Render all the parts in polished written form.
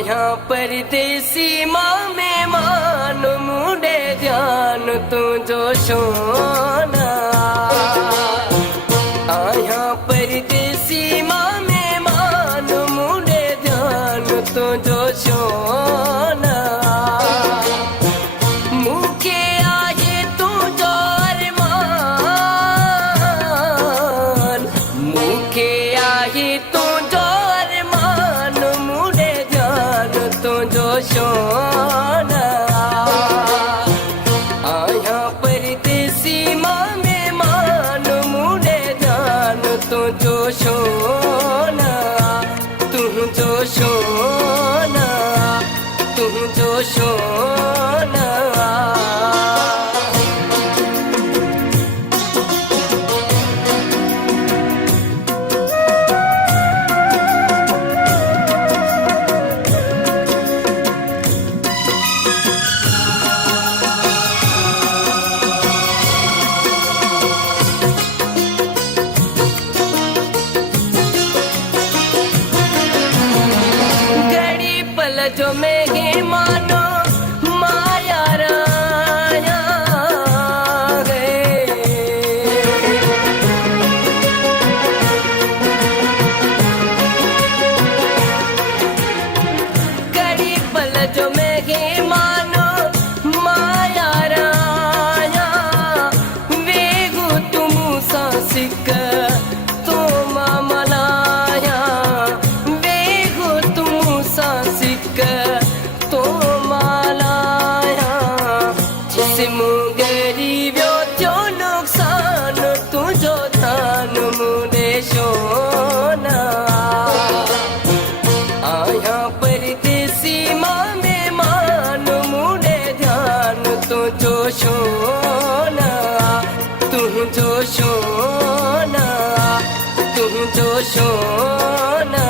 आया परदेसी माँ में मान मुंडे ध्यान तू जो सोना आया परदेसी माँ में मान मुंडे ध्यान तू जो सोना मुखे आए तू जो अरमान मुखे आए तू जो अरमान मुंडे ध्यान तू जो सोना आया परदेसी माँ में मान मुंडे ध्यान तू जो सोना तू जो सोना तू जो सोना जो में मानो माया राया गड़ी पल जो में मानो माया राया वेगु तुम सासिक तो मामलाया वेगु तुम सासिक तो मालाया जिसे मुगरी व्यो नुकसान तुझो धान मुने सोना आया परदेसी माँ में मान मुने ध्यान तुझो सोना तू जो सोना तू जो सोना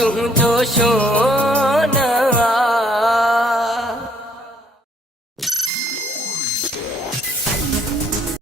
तू जो सोना